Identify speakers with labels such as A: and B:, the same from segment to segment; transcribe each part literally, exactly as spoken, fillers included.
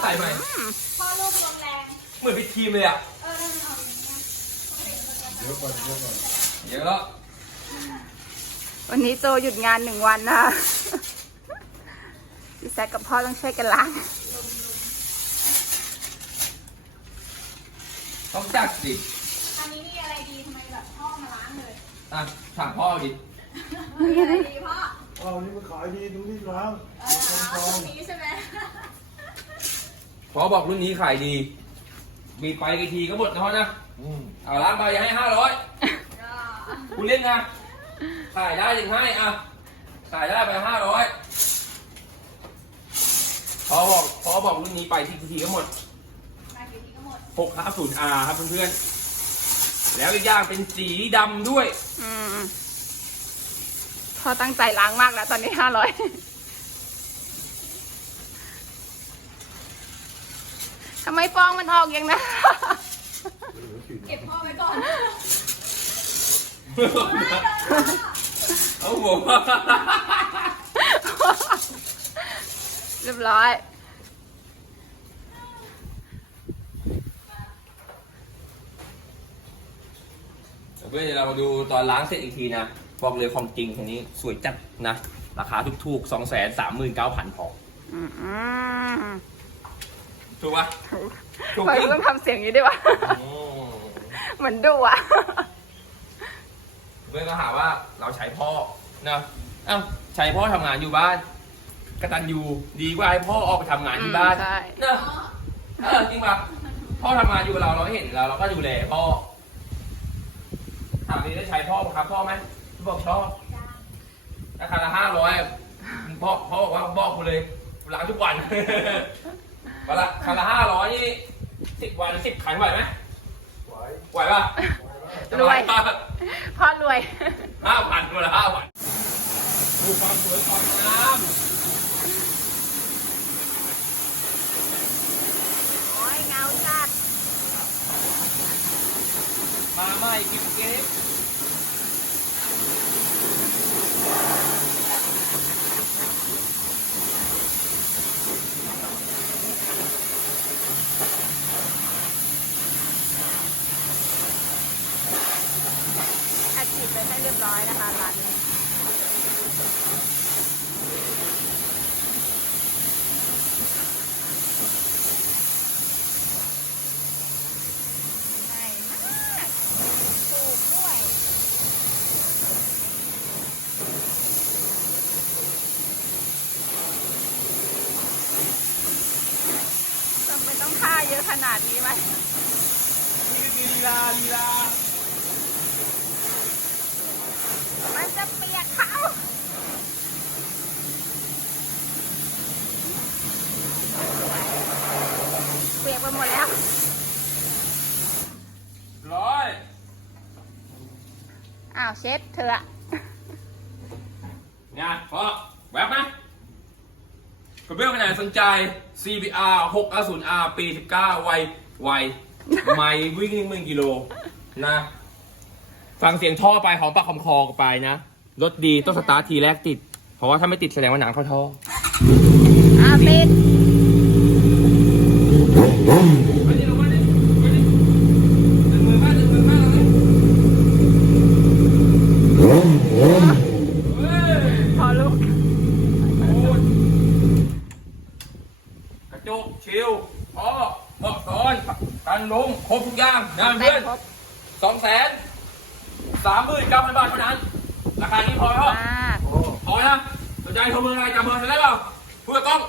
A: ส่ใหม่
B: พ่อลูกลมแรง
A: เหมือนเป็นทีมเลยอ่ะ
B: เออนั่นเอาอย่างเงี้ย
C: เยอะก่อนเยอะก่อน
A: เยอะ
D: วันนี้โจหยุดงานหนึ่งวันนะพี่แซคกับพ่อต้องช่วยกันล้าง
A: ต้องจัดสิ
B: อันนี้มีอะไรดีทำไมแบบพ่อมาล้างเลย
A: อ่ะถามพ่อดิ
B: มีอะไรดีพ่อ
C: เอานี่มันขายดีดูนี่ล้าง
B: เออล้างนี้ใช่ไหม
A: พ่อบอกรุ่นนี้ขายดีมีไปกี่ทีก็หมดนะพ่อนะ
C: อืม
A: เอาล้างไปอย่าให้ห้าร้อยคุณเล่นนะขายได้ยังให้อ่ะขายได้ไปห้าร้อยพอบอกพอบอกรุ่นนี้ไปที่ทีก็หมดหกห้าศูนย์อาร์ครับเพื่อนๆแล้วอีกอย่างเป็นสีดำด้วย
D: อืมพ่อตั้งใจล้างมากแล้วตอนนี้ห้าร้อยทำไมฟองมันออกอย่างนั้น
B: เก็บพ่อไว้ก่อน
A: เอาผม
D: เรียบร้อย
A: เพื่อนเรามาดูตอนล้างเสร็จอีกทีนะบอกเลยของจริงทีนี้สวยจัดนะราคาถูกๆสองแสนสามหมื่นเก้าพันพอถูกปะ
D: ถูกต้องทำเสียงนี้ด้วยวะเหมือนดูอ่ะ
A: เพื่อนก็หาว่าเราใช้พ่อนะเอ้าใช้พ่อทำงานอยู่บ้านกตัญญูดีกว่าให้พ่อออกไปทำงานที่บ้านเนอะเออจริงปะพ่อทำงานอยู่กับเราเราเห็นเราเราก็ดูแลพ่อถามนี้ได้ใช้พ่อบังคับพ่อไหมบอกชอบราคาละห้าร้อยพ่อพ่อบอกว่าบอกกูเลยล้างทุกวันวันละคันละห้าร้อยนี่สิบวันสิบขันไหวไหมไหวไหวปะ
D: รวยพ่อรวย
A: ห้าพันตัวละห้าพันดูความสวยความงาม
D: โอ้ยเงาจัด
A: มาใหม่กิ๊บเก๊ก
D: อัดฉีดไปให้เรียบร้อยนะคะร้านนี้ไม่ต้องค่าเยอะขนาดนี้ไหม
A: ลีลาลีลา
D: มันจะเปียกเขาเปียกไปหมดแล้ว
A: ร้อย
D: อ้าวเช็ดเถอะ
A: ไงพอแวบไหมกระเบื้องขนาดสนใจ ซี บี อาร์ หก ศูนย์ อาร์ ปี สิบเก้า ไว ไว ไม่วิ่งหนึ่งหมื่นกิโลนะ ฟังเสียงท่อไปหอมปากหอมคอไปนะ รถดีต้องสตาร์ททีแรกติด เพราะว่าถ้าไม่ติดแสดงว่าหนังเข้าท่อ
D: อ่ะปิดพอลูก
A: กระจกชิลพอหมดตอนกันลงครบทุกอย่างนะเพื่อนสองแสนสามหมื่นเก้าพันบาทเท่านั้นราคานี้พอไหมพ่อพอนะสนใจโทรเบอร์อะไรจำเบอร์ได้เปล่าพูดกับกล้อง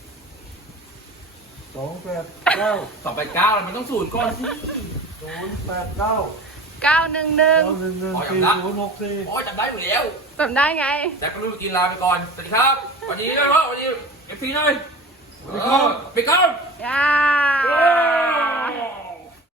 C: สองแปดเก้า
A: สองแปดเก้ามันต้องศูนย์ก่อน
C: ศูนย์แปดเก้า
D: เก้าหนึ่งหนึ่ง
C: เก้าหนึ่งหนึ่งสี่ศูนย์หกสี่
A: โอ้จำได้อยู่แล้ว
D: จำได้ไง
A: แต่ก็รู้กินลาไปก่อนสวัสดีครับวันนี้ด้วยพ่อวันนี้เอฟซีหน่อยไปก่อนไปก่อน
D: ย่า